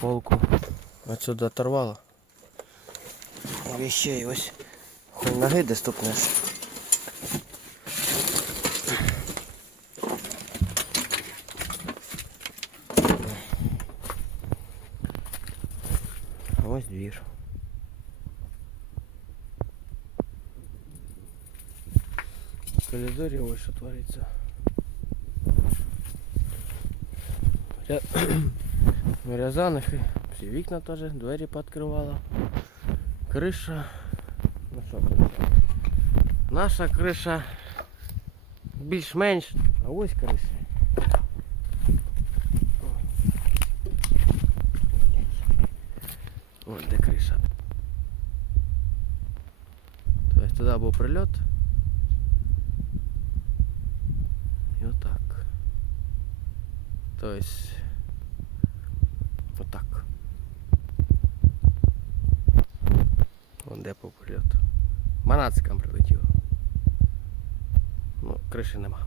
полку отсюди оторвало. Вещей ось. Хоть ноги де Ось двір. В коридорі ось що твориться. Рязанихи. Всі вікна теж, двері пооткривала. Криша. Ну що? Наша криша більш-менш. А ось криша. Ось де криша. Тобто туди був прильот. І отак. Тобто отак. Вон де був прильот. Манацикам прилетіло. Ну, криші нема.